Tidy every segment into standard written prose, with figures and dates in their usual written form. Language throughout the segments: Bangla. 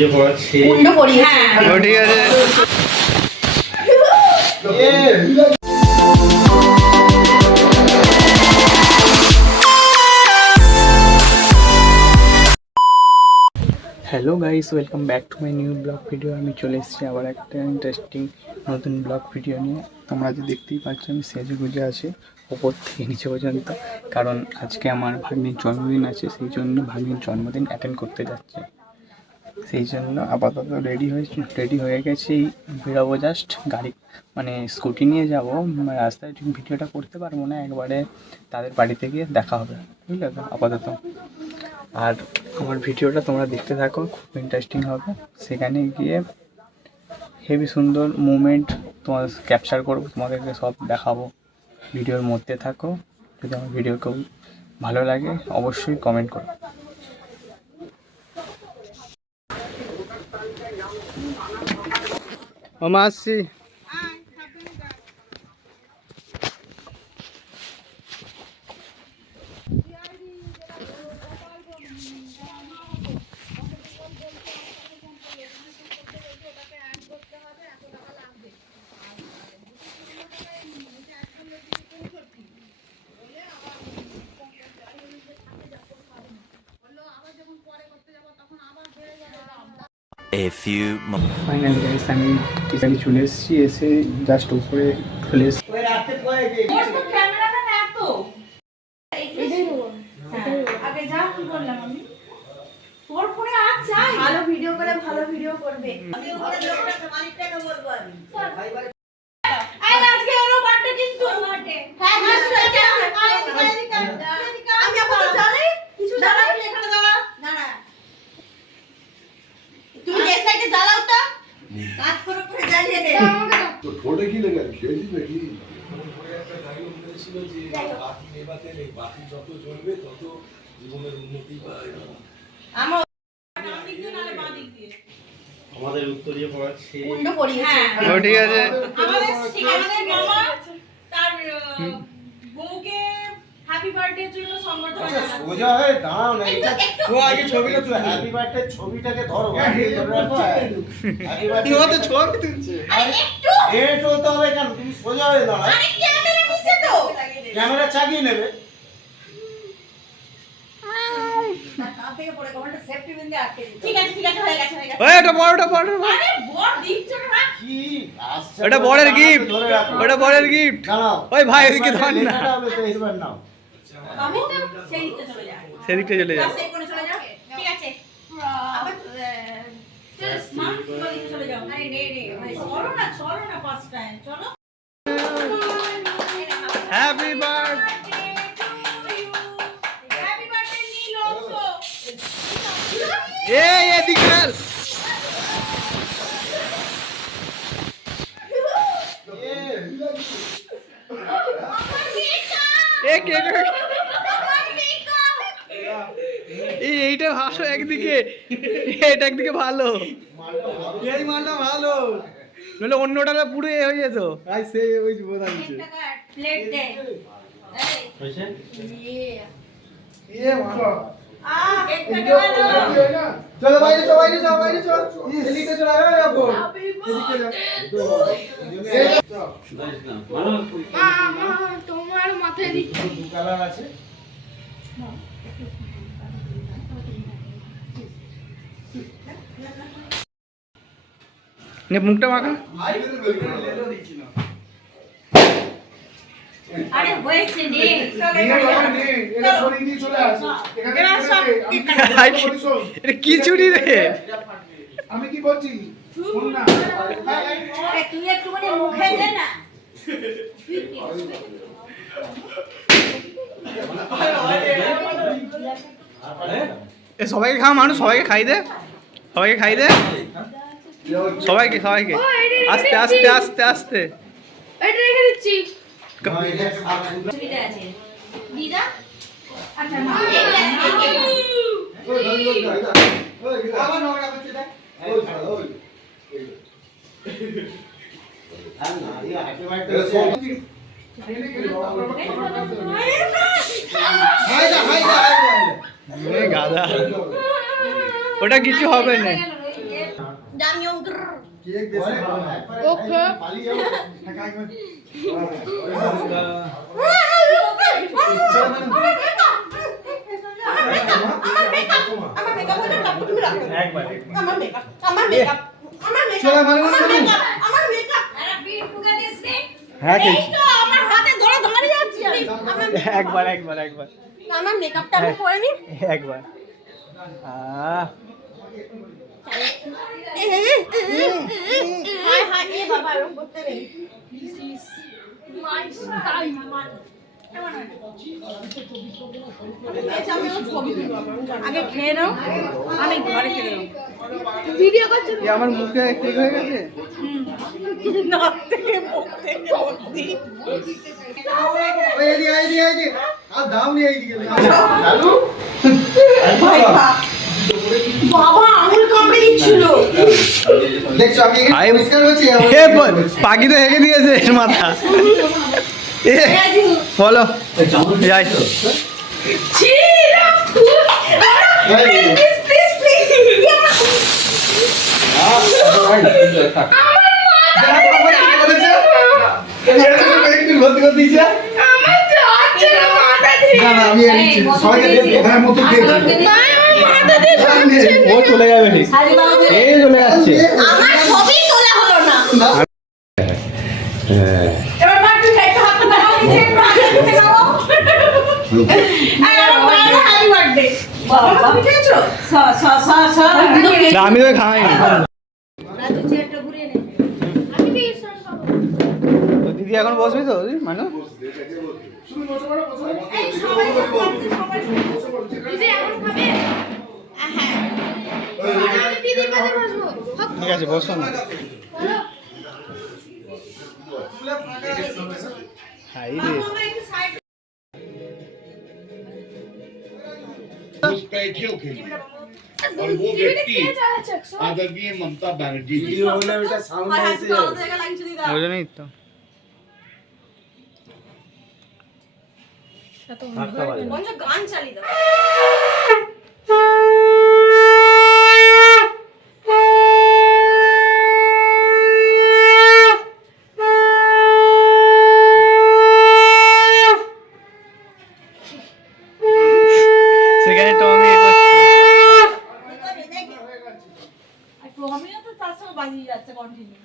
কুন্ড পরিয়েছে। ও ঠিক আছে। Hello guys, welcome back to my new blog video. আমি চলে এসেছি আবার একটা ইন্টারেস্টিং নতুন ব্লগ ভিডিও নিয়ে। তোমরা যে দেখতেই পাচ্ছ আমি সেজে গুজে আছি ওপর থেকে নিচে পর্যন্ত, কারণ আজকে আমার ভাগ্নির জন্মদিন আছে, সেই জন্য ভাগ্নির জন্মদিন অ্যাটেন্ড করতে যাচ্ছে। সেই জন্য আপাতত রেডি হয়ে গেছি। বেরোবো জাস্ট, গাড়ি মানে স্কুটি নিয়ে যাব। রাস্তায় ঠিক ভিডিওটা করতে পারবো না, একবারে তাদের বাড়িতে গিয়ে দেখা হবে, বুঝলে তো আপাতত। আর আমার ভিডিওটা তোমরা দেখতে থাকো, খুব ইন্টারেস্টিং হবে। সেখানে গিয়ে হেভি সুন্দর মুমেন্ট তোমাদের ক্যাপচার করবো, তোমাদেরকে সব দেখাবো। ভিডিওর মধ্যে থাকো। যদি আমার ভিডিও কেউ ভালো লাগে অবশ্যই কমেন্ট করো। মামা আসছি। ফাইনালি গাইস আমি টিচারে চলে এসেছি, এসে জাস্ট উপরে চলে এসেছি। ভালো ভিডিও করে ভালো ভিডিও করবে। আমাদের উত্তরীয় পড়াচ্ছি কুন্ড পরিয়েছে। ও ঠিক আছে। আমাদের মামা তার বউকে হ্যাপি বার্থডে জন্য সম্বর্ধনা জানাচ্ছে। সোজা হয়ে দাঁড়াও না, এটা ও আগে ছবিটা তুলে হ্যাপি বার্থডে ছবিটাকে ধরো, হ্যাপি বার্থডে ও তো ছবি তুলছে। আরে একটু এ চলতে হবে কেন? তুমি সোজা হয়ে দাঁড়াও, আরে ক্যামেরা নিচে তো। ক্যামেরা চাগিয়ে নেবে। ঠিক আছে হয়ে গেছে ওই এটা বড়টা বড়। আরে বড় দিচ্ছ না কি আসছে? ওটা বড়ের গিফট, ধরে রাখো। ওটা বড়ের গিফট। দাঁড়াও। ওই ভাই এদিকে ধর না, এটা হবে তো এইবার নাও। আমি তো সেই দিকে চলে যাব। সেদিকটা চলে যাও। সেই কোণে চলে যাও। ঠিক আছে আবার মা কোণে চলে যাও। আরে রে চলো না ফার্স্ট টাইম চলো। Happy birthday. হ্যাপি বার্থডে নীল অলসো। এই এদিকে চল। এ কে এইটা ভালো একদিকে, এটা একদিকে ভালো, এই মালটা ভালো, নইলে অন্যটা পুরো এ হয়ে যেত। আই সে ওই বোঝা নিচে প্লেট দে। হয়েছে? এ ভালো। কেকটা ভালো। চলো বাইরে চল, বাইরে চল। এদিকে চল, আয় আপু এদিকে যা। তোমার মাথায় দিচ্ছি। দু কালার আছে। নে মুখটা মাখা। আরে হয়েছে নে। এটা কি চুরি রে? আমি কি বলছি শোন না, আরে তুই একটু মানে মুখে দে না। এ সবাইকে খা মানুষ, সবাইকে খাই দে, সবাইকে খাই দে, সবাইকে আস্তে আস্তে আস্তে আস্তে। এটা রেখে দিচ্ছি। সুবিধা আছে দিদা। আচ্ছা মা হ্যাপি বার্থডে। গাধা, ওটা কিছু হবে না। জামিও কেক দেশে ভালো না। ওকে পালিয়ে যাবো। হ্যাঁ, কাজ কর। চলো, মানে, হ্যাঁ একবার আমার মেকআপটা আমি করে নি একবার হাই হাই এ বাবা এরকম করতে নেই মাই স্টাইল আগে খেয়ে নাও আমি ঘরে খেয়ে নাও ভিডিও করছেন আমার মুখে কেক হয়ে গেছে নাক থেকে মুখ থেকে ভর্তি ওই এদিকে, এদিকে, এদিকে। আর দাও নি এইদিকে। লালু? বাবা আঙুল কামড়ে দিচ্ছিল দেখছো আমি এখানে আই- পরিষ্কার করছি, আমার- পাখি তো হেগে দিয়েছে এর মাথা বলো যাই ভর্তি করে দিয়েছে? আমার যাচ্ছে না মাথা দিয়ে না, না, আমি এনেছি। সবাইকে দিয়ে এখানের মতো দিয়েছি। ভাই আমার মাথা দিয়ে যাচ্ছে ও চলে যাবে ঠিক এই চলে যাচ্ছে আমার ছবি তোলা হলো না না, এবার মা তুই একটা হাত লাগাও নিচে হাতে লাগাও আর আমার মায়ের হ্যাপি বার্থডে বাবা বুঝেছো সা সা সা সা না, আমি তো খাইনি রাজু চেয়ারটা ঘুরিয়ে নে আমি তো এই সঙ্গে খাবো তো দিদি এখন বসবি তো মানু শুধু বসে পড়ো, বসে পড়ো। এই সবাই সবাই দিদি এখন খাবে হ্যাঁ আমি দিদির পাশে বসবো ঠিক আছে বসো না হাই রে আমরা একটু সাইড घुसपैठियों के लिए और वो व्यक्ति आदरणीय ममता बनर्जी जी ভিডিও হলে ওটা সাউন্ড আর এসে হাত আলাদা জায়গা লাগিয়ে দিদা ওই জন্যই তো মঞ্জ গান চালিয়ে দাও সেখানে টমি করছে আর প্রমিও তো তার সঙ্গে বাজিয়ে যাচ্ছে কন্টিনিউ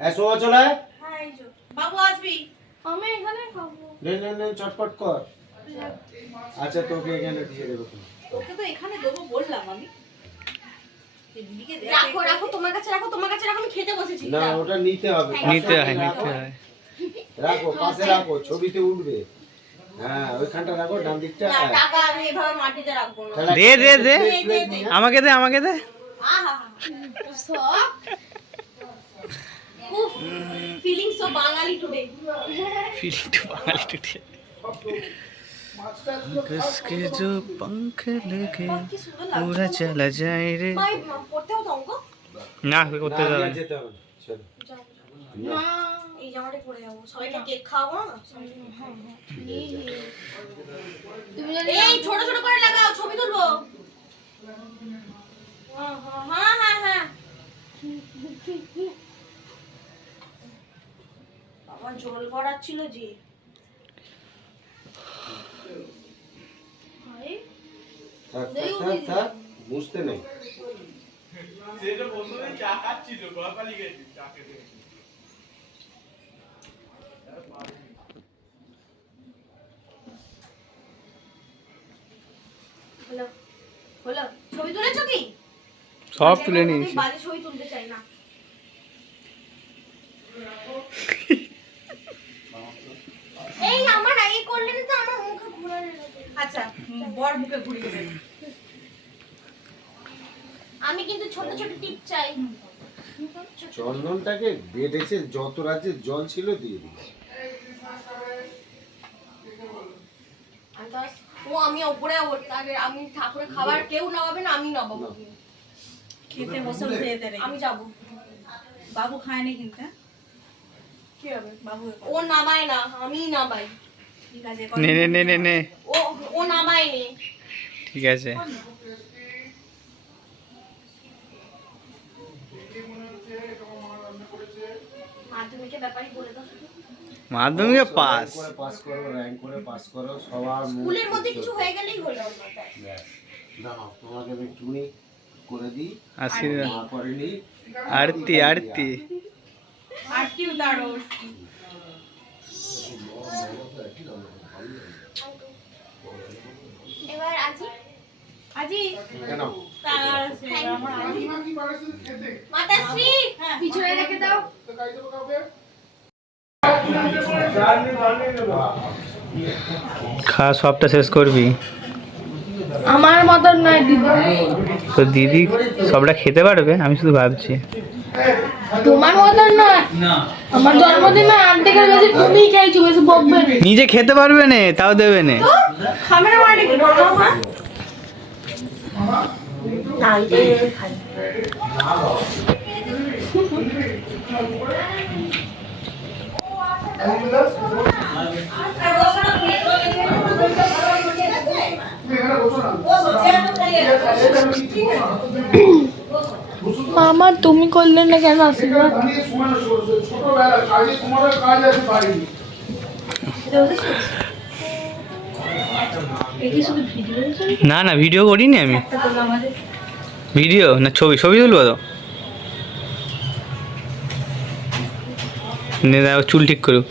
এসো চলে আয়। হ্যাঁ এই যে বাবু আসবি আমি এখানে খাবো নে নে নে চটপট কর আচ্ছা তোকে এখানে দিয়ে দেবো ওকে তো এখানে দেবো বললাম আমি রাখো রাখো তোমার কাছে রাখো আমি খেতে বসেছি না ওটা নিতে হবে নিতে হয় রাখো পাশে রাখো ছবিতে উঠবে হ্যাঁ ওইখানটা রাখো ডান দিকটা না টাকা আমি এভাবে মাটিতে রাখবো না তাহলে দে দে দে plate, plate নিয়ে আয়। আমাকে দে আহা সব উফ feeling so Bangali today feeling to Bangla today किसके जो पंख लेके কি সুন্দর उड़ा লাগছে चला जाए रे ভাই পড়তেও তো অঙ্ক না করতে না, যাবে আর যেতে হবে না, চলো। না, এই জামাটা পরে যাবো সবাইকে কেক খাওয়াবো না তুমি জানি এই ছোট ছোট করে লাগাও ছবি তুলবো হ্যাঁ হ্যাঁ হ্যাঁ বাবা জল গড়াচ্ছিল যে ভাই থাক, থাক, থাক, থাক, বুঝতে নেই হলো হলো ছবি তুলেছো কি সব তুলে নিয়েছি বাজে ছবি তুলতে চাই না এই আমার এই করলে তো আমার মুখে ঘুরানো আচ্ছা বড় মুখে ঘুরিয়ে দেবে আমি কিন্তু ছোট ছোট টিপ চাই চন্দনটাকে বেড়েছে যত রাজ্যে জল ছিল দিয়ে দিয়েছে ও আমি উপরে আগে আমি ঠাকুরের খাবার কেউ নামাবে না আমি নামাবো খেতে বসে খেয়ে দেবে আমি যাব বাবু খায়নি কিন্তু হ্যাঁ? কি হবে বাবু ও নামায় না আমি নামাই ঠিক আছে নে নে নে নে নে ও ও নামায় নে ঠিক আছে মাধ্যমিকের ব্যাপারই বলে দাও শুধু। মাধ্যমিকে পাস। পাস করো, র্যাঙ্ক করে পাস করো, সবার মুখ স্কুলের মধ্যে কিছু উজ্জ্বল। হয়ে গেলেই হলো মাথায়। ব্যাস। দাঁড়াও, তোমাকে আমি টুনি করে দিই। আশীর্বাদ। মা করেনি। আরতি আরতি। আর কি উতারো এবার আজি আজি কেন? তার সে আমার আজি মাতাশ্রী পিছনে রেখে দাও। খাওয়া সবটা শেষ করবি? আমার মতন নয় দিদি, তো দিদি সবটা খেতে পারবে? আমি শুধু ভাবছি। তোমার মতন নয়। আমার জন্মদিনে অর্ধেকের বেশি তুমিই খেয়েছো, বেশি বকবে না। নিজে খেতে পারবে না, তাও দেবে না। খাবে না মানে কি বলো মা? না এই খাই। মামা তুমি করলে না কেন আশীর্বাদ? ছোটবেলা কাজে তোমারও কাজ আছে বাড়িতে। না না, ভিডিও করিনি আমি। ভিডিও না ছবি? ছবি তুলবো তো। নে দাও, চুল ঠিক করুক।